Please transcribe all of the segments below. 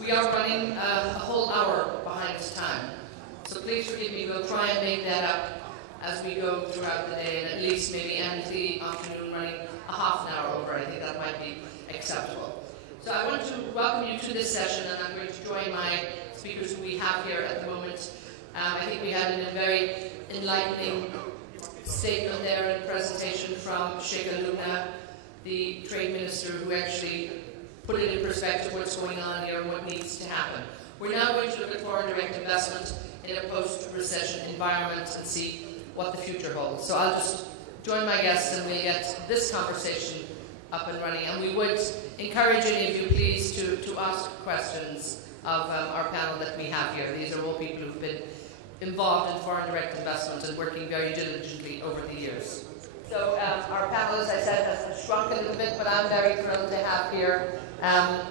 We are running a whole hour behind time, so please forgive me. We'll try and make that up as we go throughout the day, and at least maybe end the afternoon running a half an hour over. I think that might be acceptable. So I want to welcome you to this session, and I'm going to join my speakers who we have here at the moment. I think we had a very enlightening statement there and presentation from Sheikh Al-Lubna, the trade minister, who actually put it in perspective what's going on here and what needs to happen. We're now going to look at foreign direct investment in a post-recession environment and see what the future holds. So I'll just join my guests and we'll get this conversation up and running. And we would encourage any of you, please, to ask questions of our panel that we have here. These are all people who've been involved in foreign direct investment and working very diligently over the years. So our panel, as I said, has shrunk a little bit, but I'm very thrilled to have here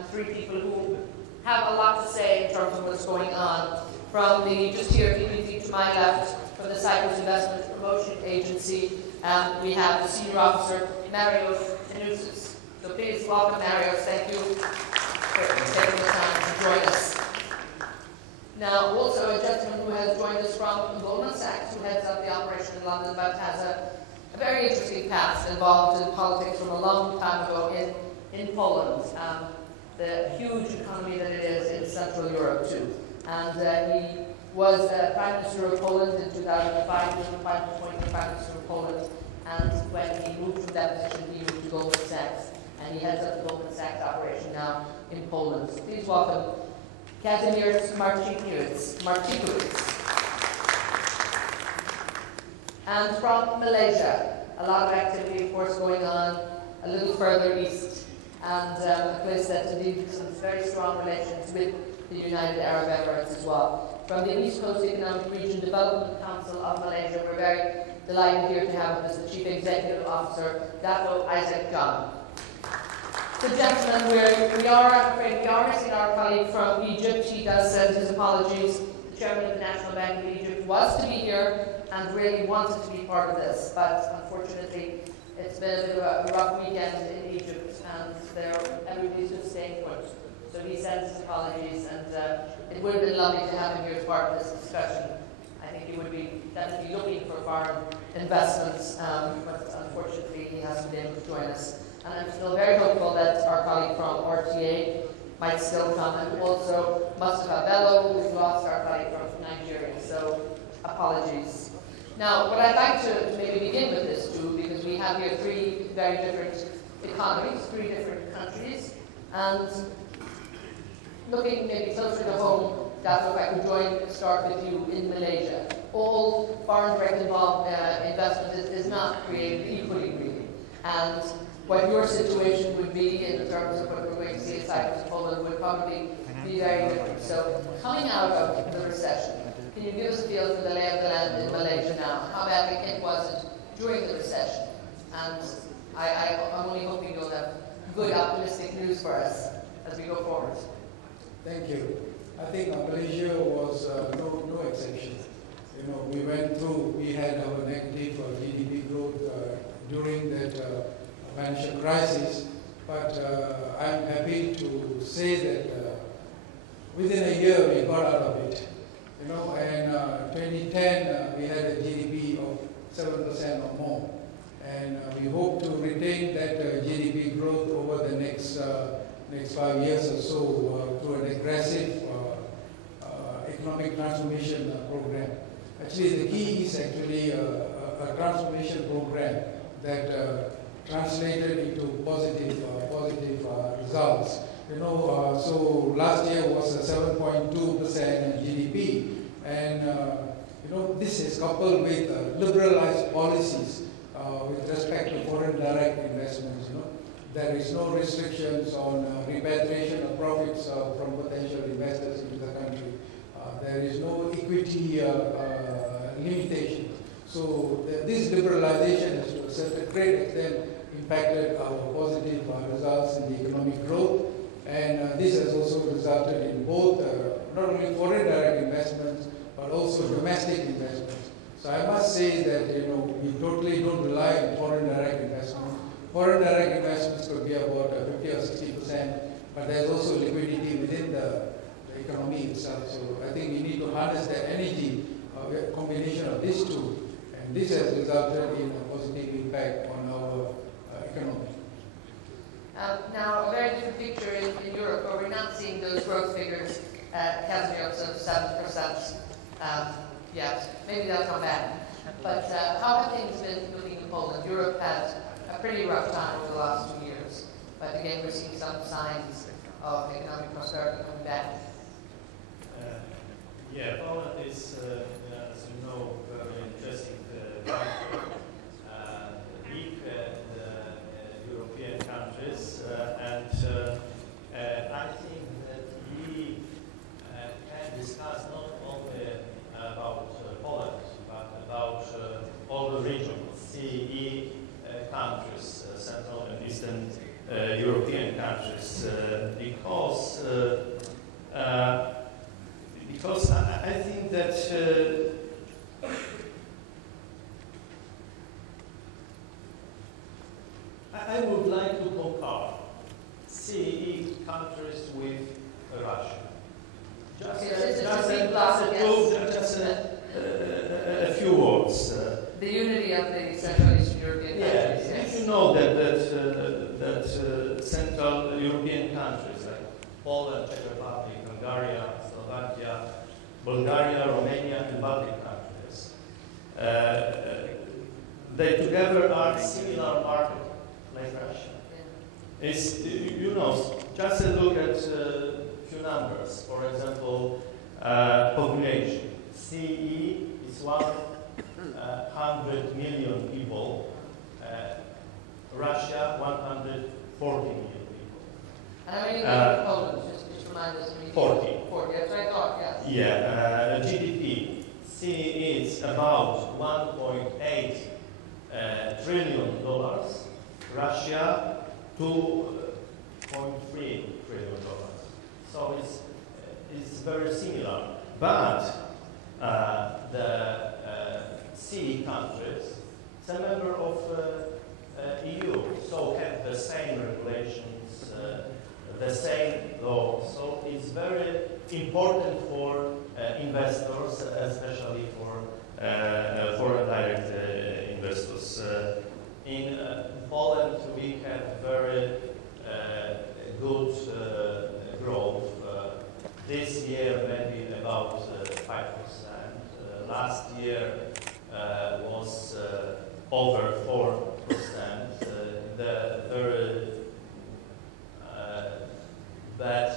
three people who have a lot to say in terms of what's going on. From the, just here, to my left, from the Cyprus Investment Promotion Agency, we have the Senior Officer, Marios Tenoussis. So please welcome Marios. Thank you for taking the time to join us. Now, also a gentleman who has joined us from Goldman Sachs, who heads up the operation in London, but has a very interesting past involved in politics from a long time ago in Poland, the huge economy that it is in Central Europe too. And he was Prime Minister of Poland in 2005, he was appointed Prime Minister of Poland, and when he moved from that position, he moved to Goldman Sachs, and he heads up the Goldman Sachs operation now in Poland. So please welcome Kazimierz Marcinkiewicz. And from Malaysia, a lot of activity, of course, going on a little further east, and a place that indeed has some very strong relations with the United Arab Emirates as well. From the East Coast Economic Region Development Council of Malaysia, we're very delighted here to have with us the Chief Executive Officer, Dato' Isaac John. So gentlemen, we are missing our colleague from Egypt. He does send his apologies. The Chairman of the National Bank of Egypt was to be here and really wanted to be part of this, but unfortunately it's been a bit of a rough weekend in Egypt and everybody's just staying put. So he sends his apologies, and it would have been lovely to have him here as part of this discussion. I think he would be definitely looking for foreign investments, but unfortunately he hasn't been able to join us. And I'm still very hopeful that our colleague from RTA might still come, and also Mustafa Bello, who's lost our colleague from Nigeria. So apologies. Now, what I'd like to maybe begin with this too, because we have here three very different economies, three different countries, and looking maybe closer to home, Dato', if I could start with you in Malaysia. All foreign direct investment is not created equally, really. And what your situation would be in terms of what we're going to see in Cyprus and Poland would probably be very different. So coming out of the recession, can you give us a feel for the lay of the land in Malaysia now? How badly hit was it during the recession? And I'm only hoping you'll have good, optimistic news for us as we go forward. Thank you. I think Malaysia was no exception. You know, we had our negative GDP growth during that financial crisis, but I'm happy to say that within a year we got out of it. You know, and 2010 we had a GDP of 7% or more, and we hope to retain that GDP growth over the next 5 years or so through an aggressive economic transformation program. Actually, the key is actually a transformation program that translated into positive results. You know, so last year was 7.2% in GDP, and you know, this is coupled with liberalized policies with respect to foreign direct investments. You know, there is no restrictions on repatriation of profits from potential investors into the country. There is no equity limitation. So this liberalization has to a certain great extent impacted our positive results in the economic growth, and this has also resulted in both not only foreign direct investments but also domestic investments. So I must say that, you know, we totally don't rely on foreign direct investments. Foreign direct investments could be about 50 or 60%, but there's also liquidity within the economy itself. So I think we need to harness the energy, a combination of these two, and this has resulted in a positive impact on our economy. Now, a very different picture in Europe, where we're not seeing those growth figures at categories of 7% yet. Maybe they'll come back. But how have things been looking in Poland? Europe had a pretty rough time over the last 2 years. But again, we're seeing some signs of economic prosperity coming back. Yeah, Poland is, as you know, very interesting country. Big European countries, and I think that we can discuss not only about Poland, but about all the regions, CE countries, Central and Eastern European countries, because I think that I would like to compare CE countries with Russia. Just a few words. The unity of the Central Eastern European countries. Yes. You know that Central European countries like Poland, Czech Republic, Hungary, Slovakia, Bulgaria, Romania, and Baltic countries, they together are similar market like Russia. It's, you know, just look at a few numbers. For example, population. CE is 100 million people. Russia, 140 million people. And how many people in Poland? Just remind us. 40. 40, that's what I thought, yes. Yeah, GDP. CE is about $1.8 trillion. Russia, $2.3 trillion. So it's very similar. But the CE countries, some member of EU, so have the same regulations, the same law. So it's very important for investors, especially for foreign direct investors. In Poland, we have very good growth. This year, maybe about 5%. Last year was over 4%. The very bad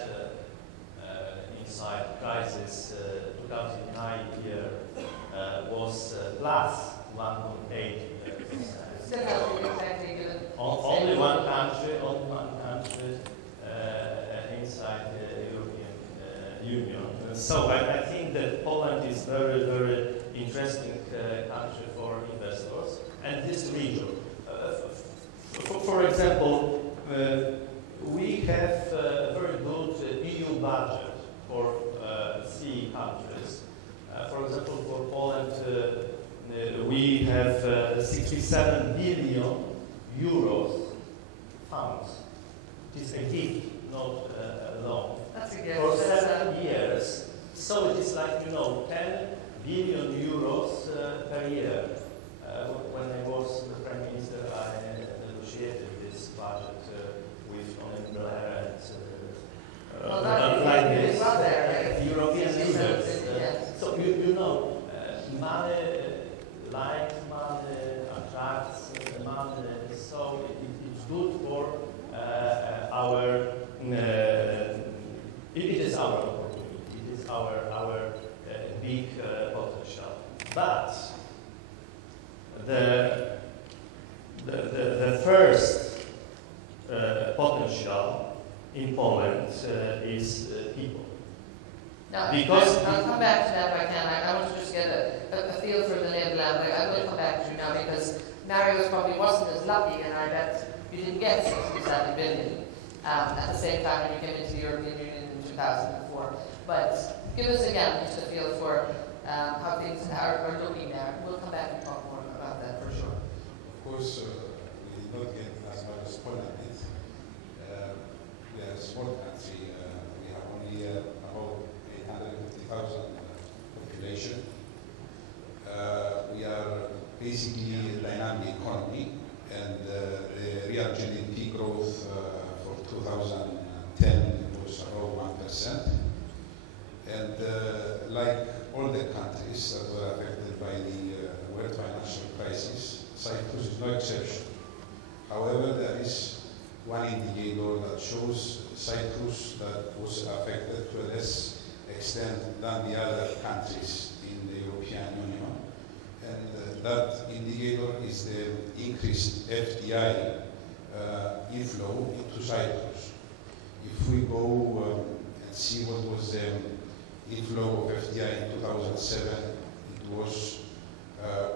inside crisis 2009 year was plus 1.8%. Still hasn't been exactly good. Only one country inside the European Union. So I think that Poland is very, very interesting country for investors, and this region. For example, we have a very good EU budget for CE countries. For example, for Poland, we have 67 billion euros funds. It is a gift, not a loan. That's a gift. For 7 years. So it is like, 10 billion euros per year. When I was the Prime Minister, I negotiated this budget with Tony Blair and like this, European leaders. So money, like money, attracts money. So it's good for our. It is our opportunity. It is our big potential. But the first potential in Poland is people. Now, Because I'll come back to that if I can. I want to just get a feel for the Nederland. I will come back to you now because Marius probably wasn't as lucky, and I bet you didn't get 67 billion at the same time when you came into the European Union in 2004. But give us again just a feel for how things are looking there. We'll come back and talk more about that for sure. Of course, we did not get as much as Poland did. We are a small country. real GDP growth for 2010 was about 1%. And like all the countries that were affected by the world financial crisis, Cyprus is no exception. However, there is one indicator that shows Cyprus that was affected to a less extent than the other countries in the European Union. And that indicator is the increased FDI inflow into Cyprus. If we go and see what was the inflow of FDI in 2007, it was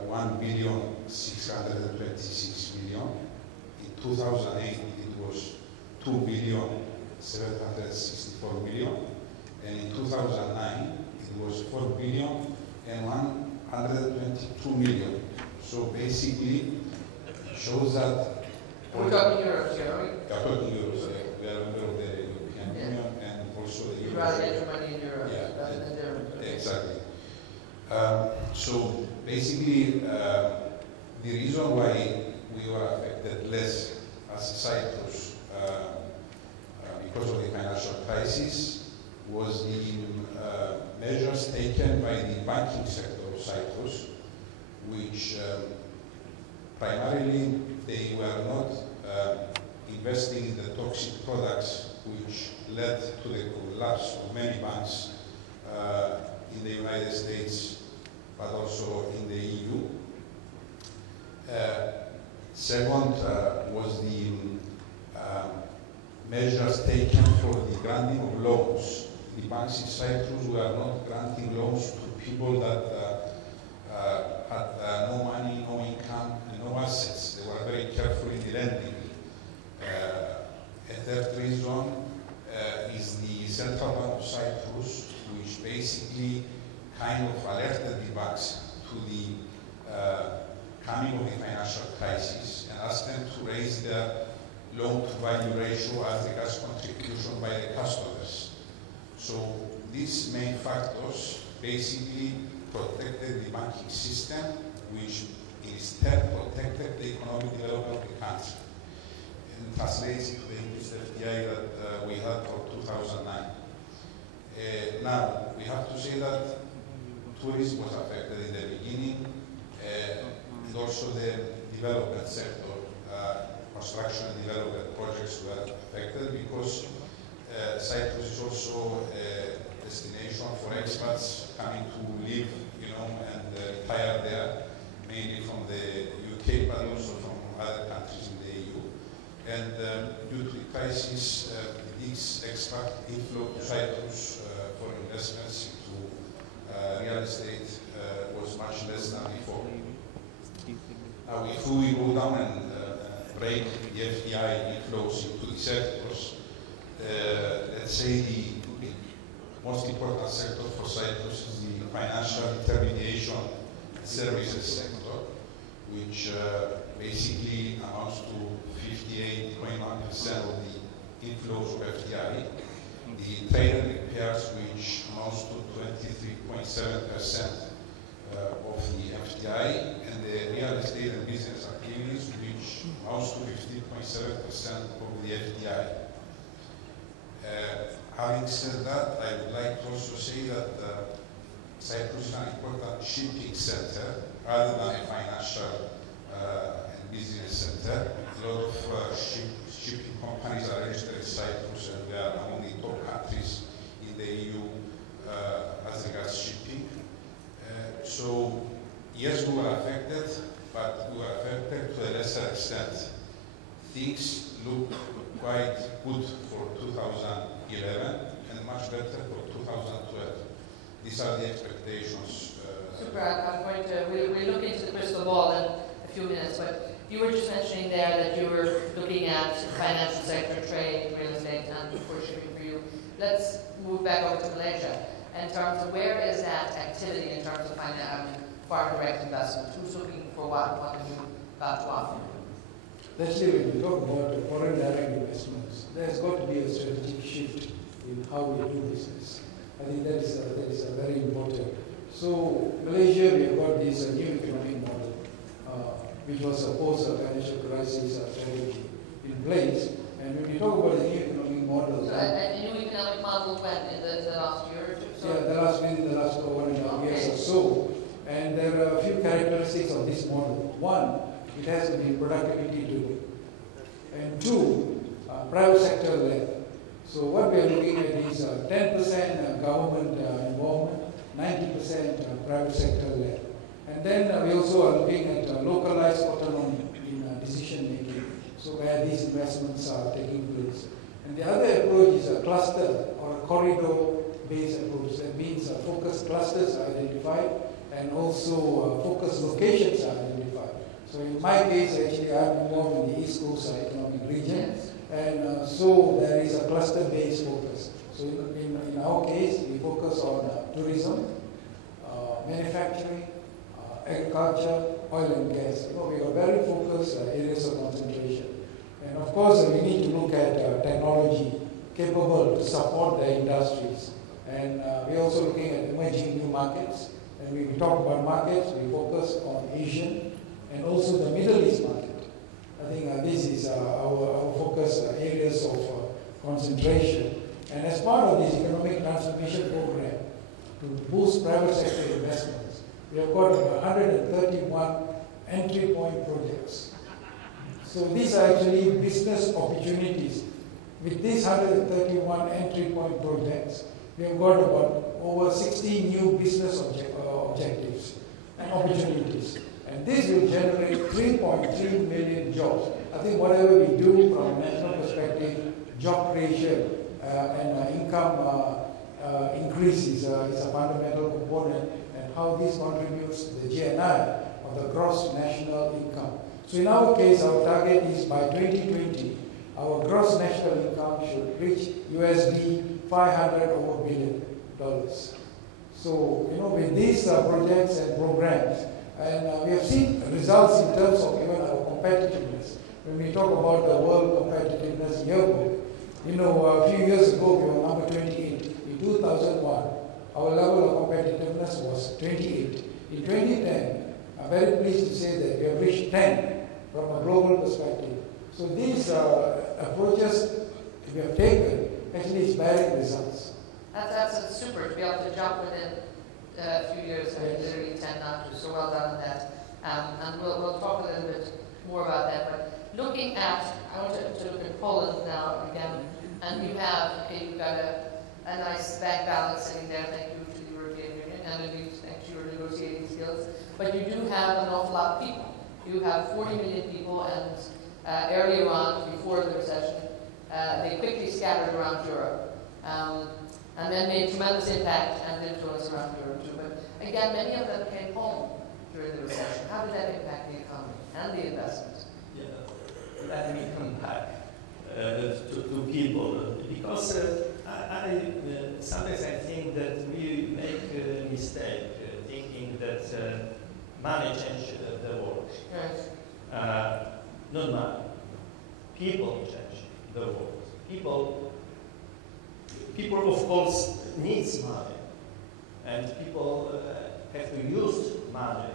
1,626 million. In 2008, it was 2,764 million. And in 2009, it was 4,122 million. So basically, it shows that. We're talking euros here, right? We are talking euros. We are a member of the European Union and also the You'd rather get your money in euros rather than dirhams. Exactly. So basically, the reason why we were affected less as Cyprus because of the financial crisis was the measures taken by the banking sector of Cyprus, which primarily they were not investing in the toxic products, which led to the collapse of many banks in the United States, but also in the EU. Second was the measures taken for the granting of loans. The banks in Cyprus were not granting loans to people that had no money, no income, and no assets. They were very careful in the lending. A third reason is the Central Bank of Cyprus, which basically kind of alerted the banks to the coming of the financial crisis and asked them to raise their loan-to-value ratio as regards contribution by the customers. So these main factors basically protected the banking system, which instead protected the economic development of the country. And translates into the increased FDI that we had for 2009. Now, we have to say that tourism was affected in the beginning, and also the development sector, construction and development projects were affected because Cyprus is also a destination for expats coming to live, and retire there, mainly from the UK, but also from other countries in the EU. And due to the crisis, this expat inflow to Cyprus for investments into real estate was much less than before. Now, if we go down and break the FDI inflows into the sectors, let's say the most important sector for Cyprus is the financial intermediation services sector, which basically amounts to 58.1% of the inflows of FDI. The trade and repairs, which amounts to 23.7% of the FDI, and the real estate and business activities, which amounts to 15.7% of the FDI. Having said that, I would like to also say that Cyprus is an important shipping center rather than a financial and business center. A lot of shipping companies are registered in Cyprus, and we are among the top countries in the EU as regards shipping. So, yes, we were affected, but we were affected to a lesser extent. Things look quite good for 2011 and much better for 2012. These are the expectations. Super. I'm going to, we'll look into the crystal ball in a few minutes, but you were just mentioning there that you were looking at the financial sector, trade, real estate, and of course shipping for you. Let's move back over to Malaysia in terms of where is that activity in terms of foreign direct investment? Who's looking for what have you got to offer? Actually, when we talk about foreign direct investments, there's got to be a strategic shift in how we do business. I think that is very important. So, Malaysia, we have got this new economic model, which was post financial crisis strategy. in place. And when we talk about the new economic model, So a new economic model when? In the last year or two? yeah, the last 1.5 years or so. And there are a few characteristics of this model. One, it has to be productivity driven. And two, private sector led. So what we are looking at is 10% government involvement, 90% private sector led. And then we also are looking at localized autonomy in decision making, so where these investments are taking place. And the other approach is a cluster or a corridor-based approach. That means focused clusters are identified and also focused locations are identified. So in my case, actually, I'm involved in the East Coast Economic Region, and so there is a cluster-based focus. So in our case, we focus on tourism, manufacturing, agriculture, oil and gas. We are very focused areas of concentration. And of course, we need to look at technology capable to support the industries. And we're also looking at emerging new markets. And when we talk about markets, we focus on Asian and also the Middle East market. I think this is our focus areas of concentration. And as part of this economic transformation program, to boost private sector investments, we have got 131 entry point projects. So these are actually business opportunities. With these 131 entry point projects, we have got about over 60 new business objectives and opportunities. And this will generate 3.3 million jobs. I think whatever we do from a national perspective, job creation and income increase is a fundamental component, and how this contributes to the GNI, or the gross national income. So in our case, our target is by 2020, our gross national income should reach USD 500 over billion dollars. So, with these projects and programs, and we have seen results in terms of even our competitiveness. When we talk about the world competitiveness yearbook, a few years ago we were number 28. In 2001, our level of competitiveness was 28. In 2010, I'm very pleased to say that we have reached 10 from a global perspective. So these approaches we have taken actually is bearing results. That's super to be able to jump within a few years, literally 10 now, so well done on that. And we'll talk a little bit more about that. But looking at, I want to look at Poland now again, and you've got a nice bank balance sitting there, thank you to the European Union, and indeed thanks to your negotiating skills. But you do have an awful lot of people. You have 40 million people, and earlier on, before the recession, they quickly scattered around Europe. And then made tremendous impact and influence around Europe too. But again, many of them came home during the recession. How did that impact the economy and the investment? Yeah, let me come back to people, because sometimes I think that we make a mistake thinking that money changes the world. Yes. Not money. People change the world. People, of course, needs money, and people have to use money,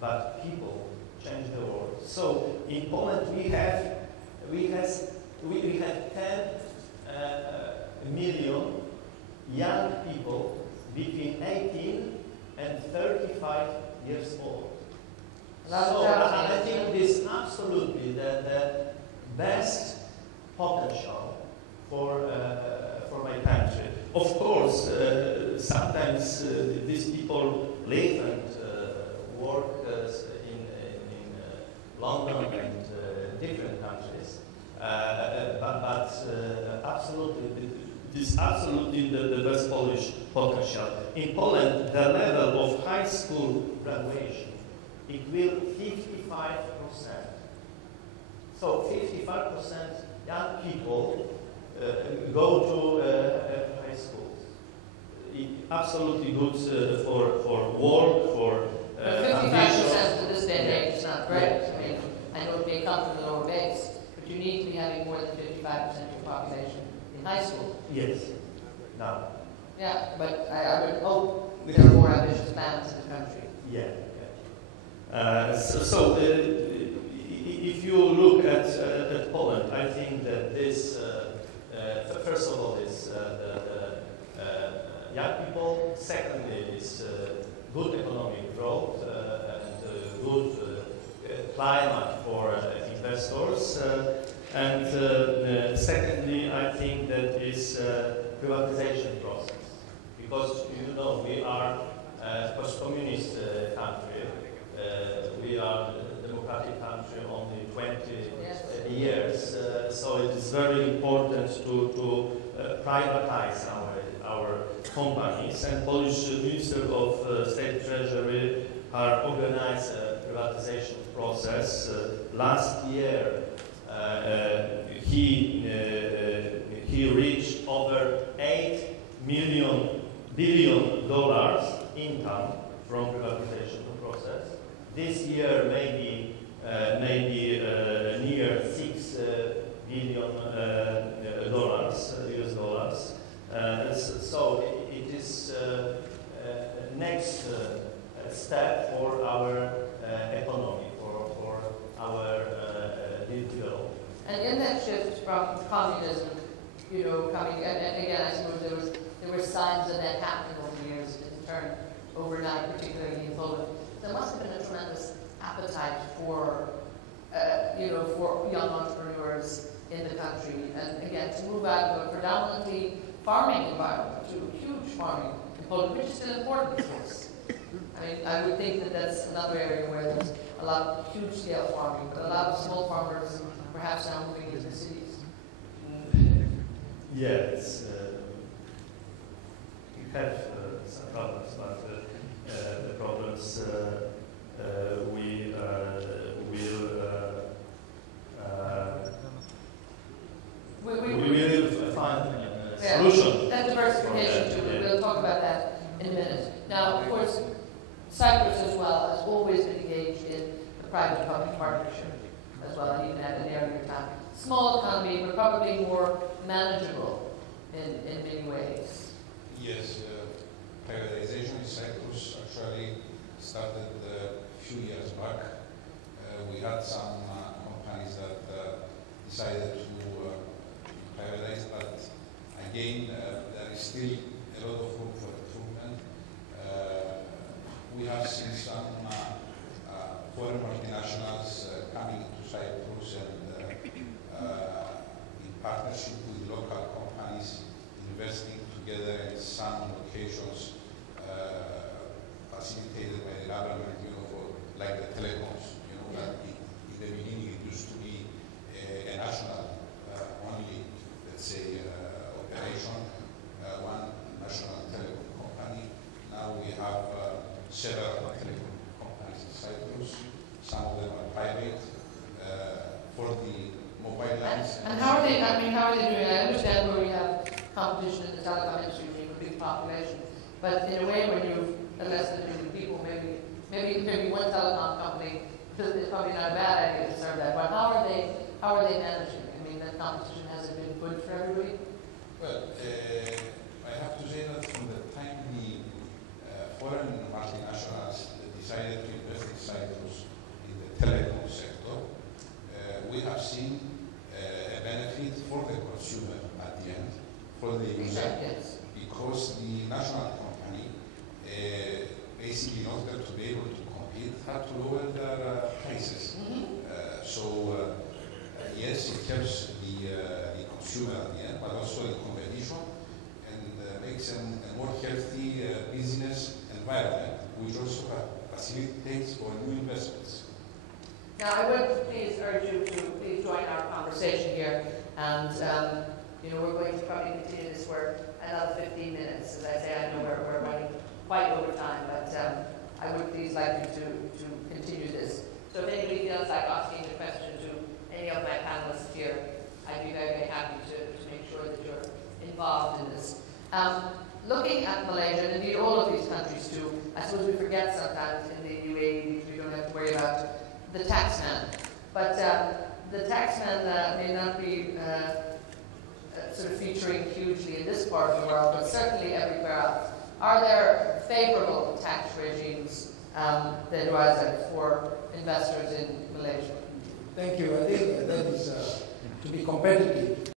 but people change the world. So in Poland, we have 10 million young people between 18 and 35 years old. So I think this is absolutely the best potential for my country. Of course, sometimes these people live and work in London and different countries, but absolutely, this is absolutely the best Polish potential. In Poland, the level of high school graduation equals 55%. So 55% young people go to high school. Absolutely good for work, for 55% to this day and age is not great. I mean, I know it may come from the lower base, but you need to be having more than 55% of your population in high school. Yes. Now. Yeah, but I would hope there are more ambitious plans in the country. Yeah. So if you look at Poland, this, first of all, is young people. Secondly, is good economic growth and good climate for investors. And secondly, I think that is privatization process. Because, you know, we are a post-communist country. We are a democratic country only 20 years. So it is very important to privatize our companies. And Polish Minister of State Treasury are organized a privatization process. Last year, he reached over $8 billion income from privatization process. This year, maybe near $6 billion US dollars. So it is next step for our economy, for our development. And in that shift from communism, you know, coming, and again, I suppose there were signs of that happening over the years. It didn't turn overnight, particularly in Poland. There must have been a tremendous appetite for, you know, for young entrepreneurs in the country, and again, to move out of a predominantly farming environment to huge farming in Poland, which is still important, of course. I mean, I would think that that's another area where there's a lot of huge-scale farming, but a lot of small farmers perhaps now moving into the cities. Yes, we have some problems, but the problems we will find a solution. That diversification too. We'll talk about that in a minute. Now, of course, Cyprus as well has always been engaged in the private-public partnership as well, even at an earlier time. Small economy, but probably more manageable in many ways. Yes, privatization in Cyprus actually started a few years back. We had some companies that decided to privatize, but again, there is still a lot of room for improvement. We have seen some foreign multinationals coming to Cyprus and in partnership with local companies investing together in some locations facilitated by the government, you know, for like the telecoms, you know, that in the beginning it used to be a national only, let's say, operation, one national telecom company. Now we have several telecom companies in Cyprus. Some of them are private for the mobile lines. And how are they? I mean, how are they doing? I understand where we have competition in the telecom industry, we have a big population, but in a way, when you have less than 2 million people, maybe one telecom company, it's probably not a bad idea to serve that. But how are they managing? I mean, that competition, has it been good for everybody? Well, I have to say that from the time the foreign multinationals decided to invest in Cyprus in the telecom sector, we have seen a benefit for the consumer at the end, for the user, because the national company, basically in order to be able to compete, had to lower their prices. Yes, it helps the consumer at the end, but also the competition, and makes a more healthy business environment, which also facilitates for new investments. Now, I would please urge you to please join our conversation here, and you know, we're going to probably continue this for another 15 minutes. As I say, I know we're running quite over time, but I would please like you to continue this. So if anybody feels like asking a question to any of my panelists here, I'd be very, very happy to make sure that you're involved in this. Looking at Malaysia, and indeed all of these countries too, I suppose we forget sometimes in the UAE because we don't have to worry about the taxman. But the taxman may not be sort of featuring hugely in this part of the world, but certainly everywhere else. Are there favorable tax regimes for investors in Malaysia? Thank you. I think that is to be competitive.